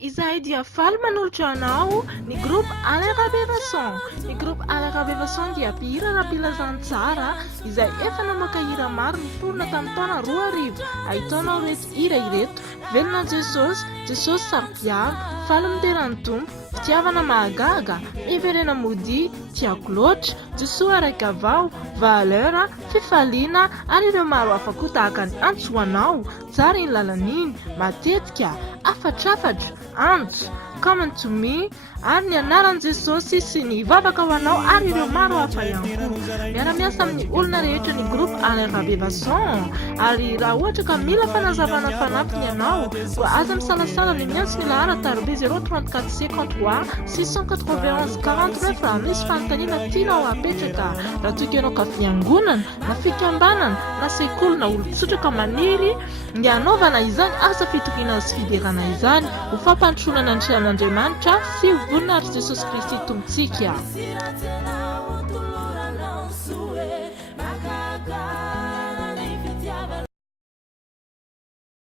Izay dia faly manolotra anao ny groupe Alain Rabevasson. Ny groupe Alain Rabevasson dia mpihira ara-pilazantsara izay efa namoaka hira maro niforona tamin'ny taona 2000. Ahitanao reto hira ireto: Velona Jesosy, Jesosy saro-piaro, faly miterany tompo, fitiavana mahagaga, miverena mody, tiako loatra, Jesoa araiky avao, valera, fifaliana ary ireo maro hafa koa tahaka ny antsoanao, tsara iny lalan'iny, matetika, afatrafatra, antso, come to me, ary ny anaran'i Jesosy sy ny vavaka ho anao ary ireo maro hafa ihany koa. Miara-miasa amin'ny olona rehetra ny groupe Alain Rabevasson, ary raha ohatra ka mila fanazavana fanampiny ianao, koa aza misalasala ny miantso ny lahara taroby 034 53 691 49 raha misy fanontaniana tianao apetraka. Raha toa ianao ka fiangonana na fikambanana na sekoly na olon-tsotraka maniry ny anaovana izany asa fitokiana sy fiderana izany ho fampandrosoana ny Andriamanitra sy ho voninahitry Jesosy Kristy Tompontsika.